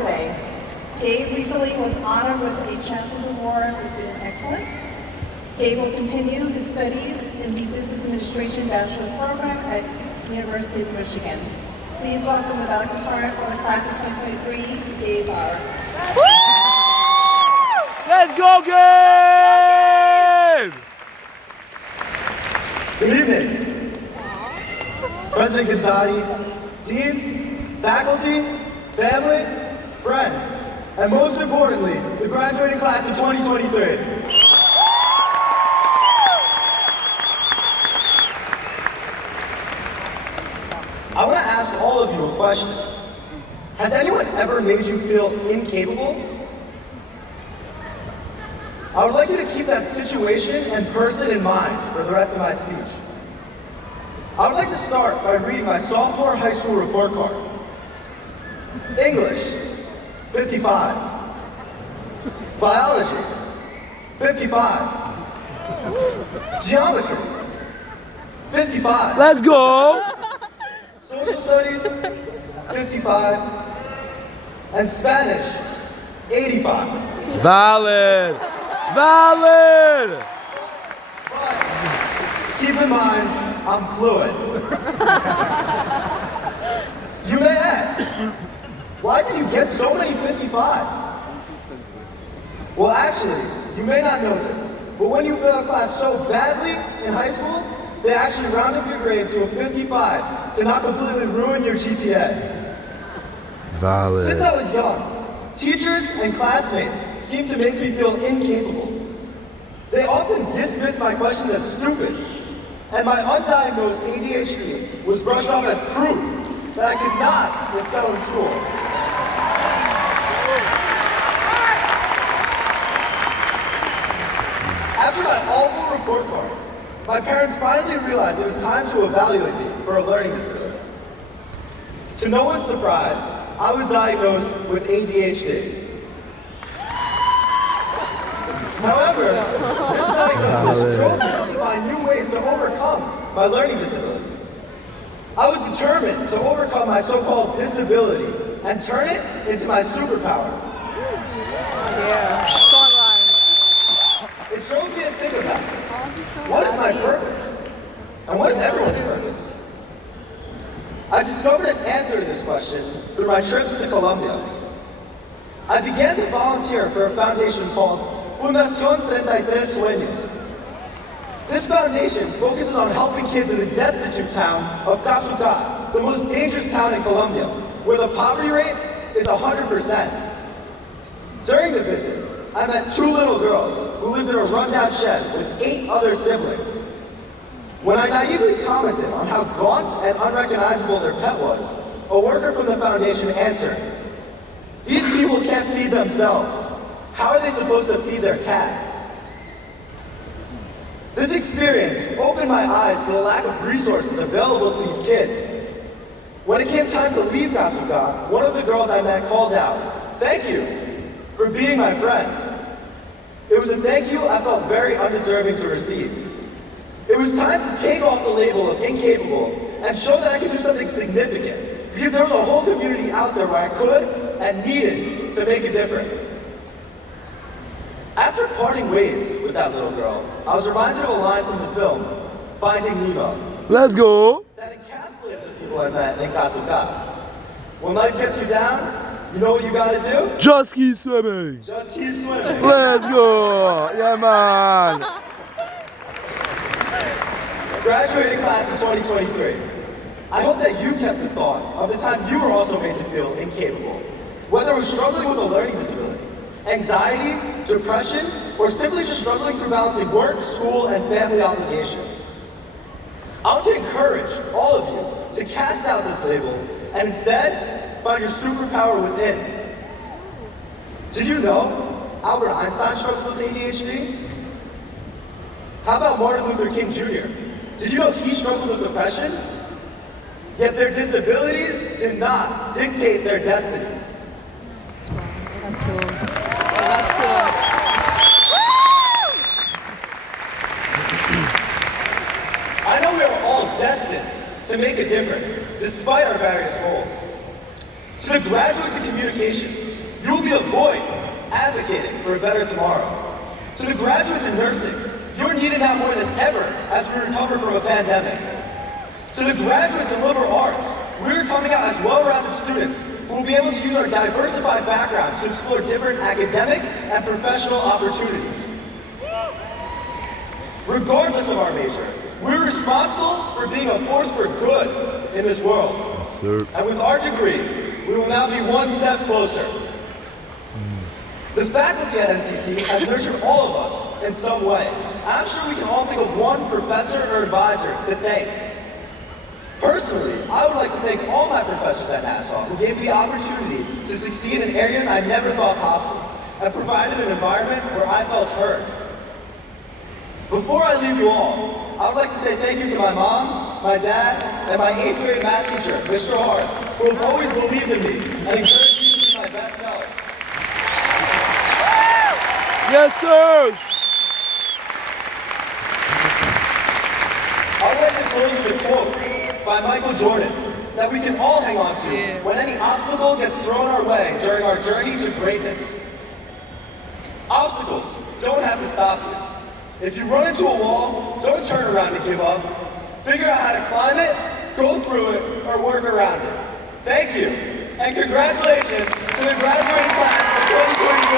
today. Gabe recently was honored with a Chancellor's Award for Student Excellence. Gabe will continue his studies in the Business Administration Bachelor Program at University of Michigan. Please welcome the valedictorian for the class of 2023, Gabe Bauer. Let's go, Gabe! Good evening. President Gonzatti, deans, faculty, family, friends, and most importantly, the graduating class of 2023. I want to ask all of you a question. Has anyone ever made you feel incapable? I would like you to keep that situation and person in mind for the rest of my speech. I would like to start by reading my sophomore high school report card. English, 55. Biology, 55. Geometry, 55. Let's go! Social studies, 55. And Spanish, 85. Valid! Valid! But keep in mind, I'm fluent. You may ask, why did you get so many 55s? Consistency. Well, actually, you may not know this, but when you fail a class so badly in high school, they actually round up your grade to a 55 to not completely ruin your GPA. Valid. Since I was young, teachers and classmates seemed to make me feel incapable. They often dismissed my questions as stupid, and my undiagnosed ADHD was brushed off as proof that I could not excel in school. After my awful report card, my parents finally realized it was time to evaluate me for a learning disability. To no one's surprise, I was diagnosed with ADHD. However, this diagnosis drove me to find new ways to overcome my learning disability. I was determined to overcome my so-called disability and turn it into my superpower. Yeah, strong line. It drove me to think about, what is my purpose? And what is everyone's purpose? I discovered an answer to this question through my trips to Colombia. I began to volunteer for a foundation called Fundación 33 Sueños. This foundation focuses on helping kids in the destitute town of Casuca, the most dangerous town in Colombia, where the poverty rate is 100%. During the visit, I met two little girls who lived in a rundown shed with 8 other siblings. When I naively commented on how gaunt and unrecognizable their pet was, a worker from the foundation answered, "These people can't feed themselves. How are they supposed to feed their cat?" This experience opened my eyes to the lack of resources available to these kids. When it came time to leave Casuca, one of the girls I met called out, "Thank you for being my friend." It was a thank you I felt very undeserving to receive. It was time to take off the label of incapable and show that I could do something significant, because there was a whole community out there where I could and needed to make a difference. After parting ways with that little girl, I was reminded of a line from the film, Finding Nemo, Let's go! that encapsulated the people I met in Casuca. When life gets you down, you know what you gotta do? Just keep swimming! Just keep swimming. Let's go! Yeah, man! Graduating class of 2023. I hope that you kept the thought of the time you were also made to feel incapable. Whether it was struggling with a learning disability, anxiety, depression, or simply just struggling through balancing work, school, and family obligations. I want to encourage all of you to cast out this label and instead find your superpower within. Did you know Albert Einstein struggled with ADHD? How about Martin Luther King Jr.? Did you know he struggled with depression? Yet their disabilities did not dictate their destinies. I know we are all destined to make a difference, despite our various goals. To the graduates of communications, You will be a voice advocating for a better tomorrow. To the graduates in nursing, you're needed now more than ever as we recover from a pandemic. To the graduates in liberal arts, we're coming out as well-rounded students who will be able to use our diversified backgrounds to explore different academic and professional opportunities. Regardless of our major, we're responsible for being a force for good in this world. Yes, sir. And with our degree, we will now be one step closer. The faculty at NCC has nurtured all of us in some way. I'm sure we can all think of one professor or advisor to thank. Personally, I would like to thank all my professors at Nassau who gave me the opportunity to succeed in areas I never thought possible and provided an environment where I felt heard. Before I leave you all, I would like to say thank you to my mom, my dad, and my 8th grade math teacher, Mr. Hart, who have always believed in me and encouraged me to be my best self. Yes, sir. I would like to close with a quote by Michael Jordan that we can all hang on to when any obstacle gets thrown our way during our journey to greatness. Obstacles don't have to stop you. If you run into a wall, don't turn around and give up. Figure out how to climb it, go through it, or work around it. Thank you, and congratulations to the graduating class of 2024.